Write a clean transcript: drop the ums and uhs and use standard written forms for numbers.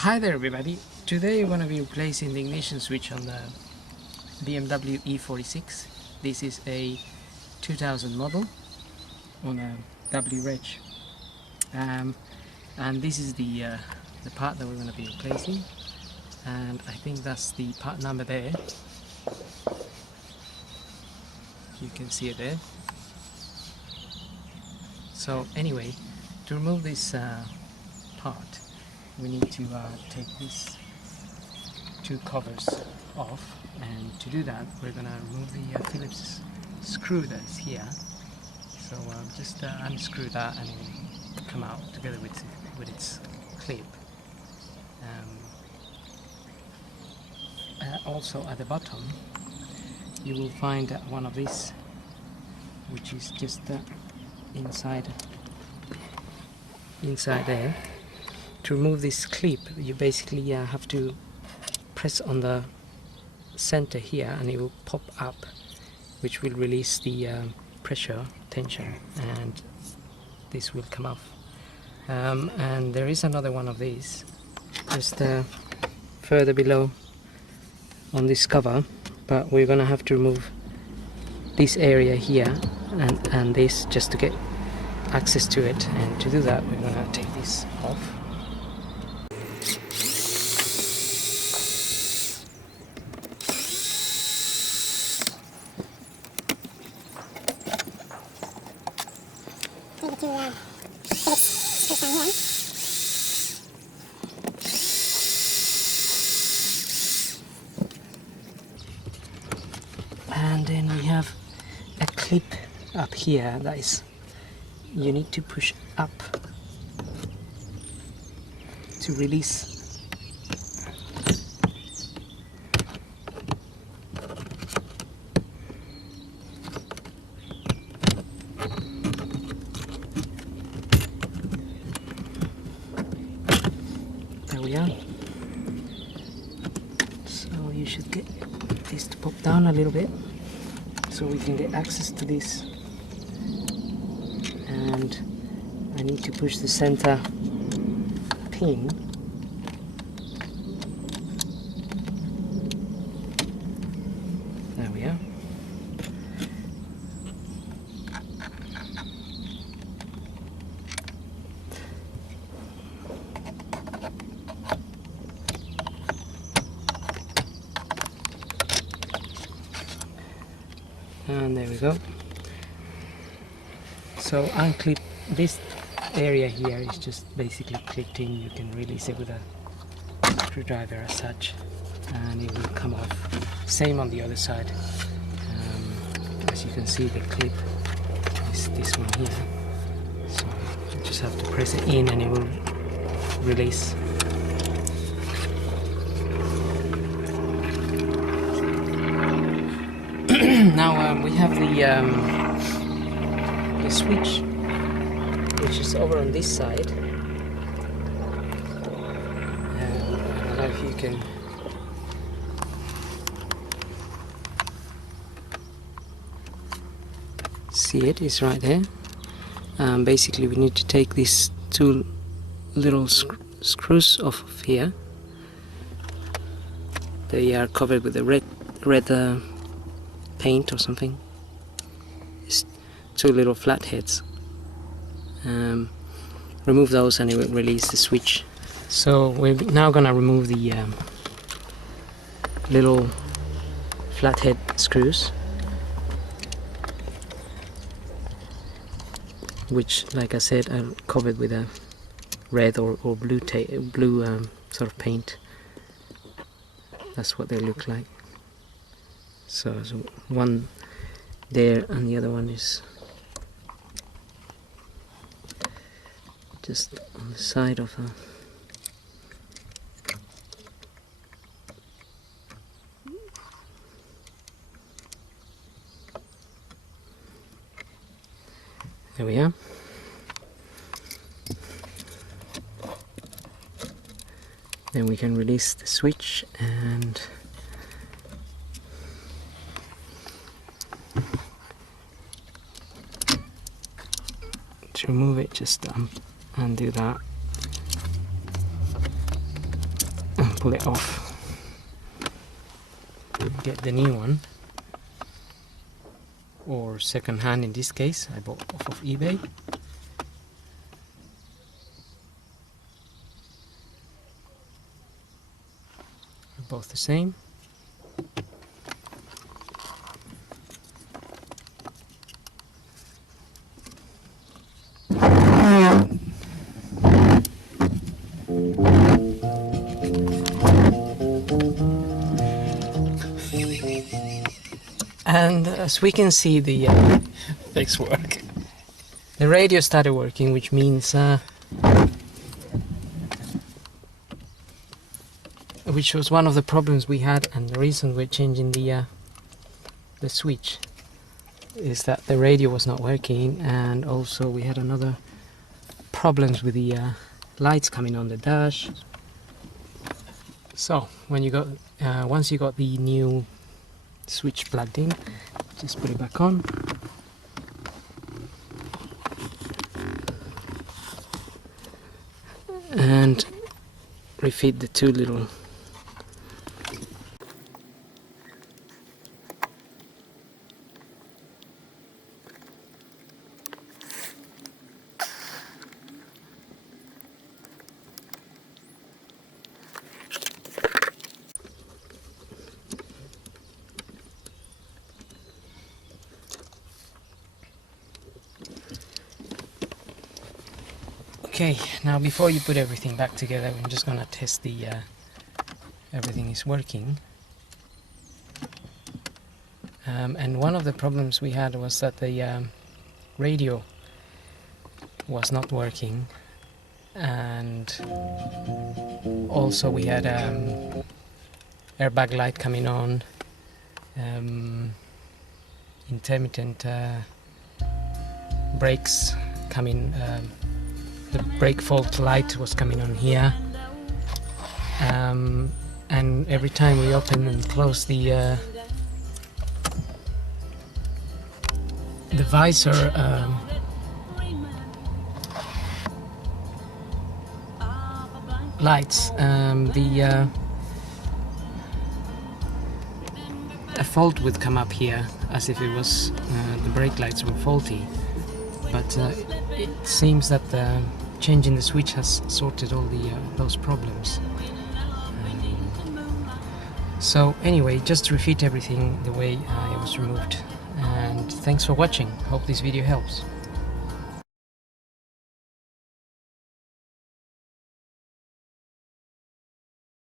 Hi there everybody, today we're going to be replacing the ignition switch on the BMW E46. This is a 2000 model on a W reg, and this is the part that we're going to be replacing, and I think that's the part number there. You can see it there. So anyway, to remove this part, we need to take these two covers off, and to do that we're going to remove the Phillips screw that's here. So just unscrew that and it will come out together with its clip. Also at the bottom you will find one of these, which is just inside there. To remove this clip, you basically have to press on the center here and it will pop up, which will release the pressure tension, and this will come off. And there is another one of these just further below on this cover, but we're gonna have to remove this area here and this just to get access to it, and to do that we're gonna take this off. And then we have a clip up here that is, you need to push up to release. There we are. So you should get this to pop down a little bit so we can get access to this, and I need to push the center pin. There we are. And there we go. So unclip this area here is just basically clipped in. You can release it with a screwdriver as such, and it will come off. Same on the other side. As you can see, the clip is this one here. So you just have to press it in and it will release. Now we have the switch, which is over on this side. I don't know if you can see it. It's right there. Basically we need to take these two little screws off of here. They are covered with a red paint or something. It's two little flat heads. Remove those and it will release the switch. So we're now gonna remove the little flathead screws, which, like I said, are covered with a red or blue sort of paint. That's what they look like. So one there and the other one is just on the side of a there we are. Then we can release the switch, and to remove it, just undo that. pull it off. Get the new one, or second hand in this case. I bought off of eBay. They're both the same. And as we can see, the Fix work. the radio started working, which means which was one of the problems we had, and the reason we're changing the switch is that the radio was not working, and also we had another problems with the lights coming on the dash. So when you got once you got the new switch plugged in, just put it back on. And refit the two little Okay, now before you put everything back together, I'm just gonna test the everything is working. And one of the problems we had was that the radio was not working, and also we had airbag light coming on, intermittent brakes coming. The brake fault light was coming on here, and every time we open and close the visor, lights, a fault would come up here as if it was the brake lights were faulty, but it seems that changing the switch has sorted all those problems. So anyway, just refit everything the way it was removed, and thanks for watching. Hope this video helps.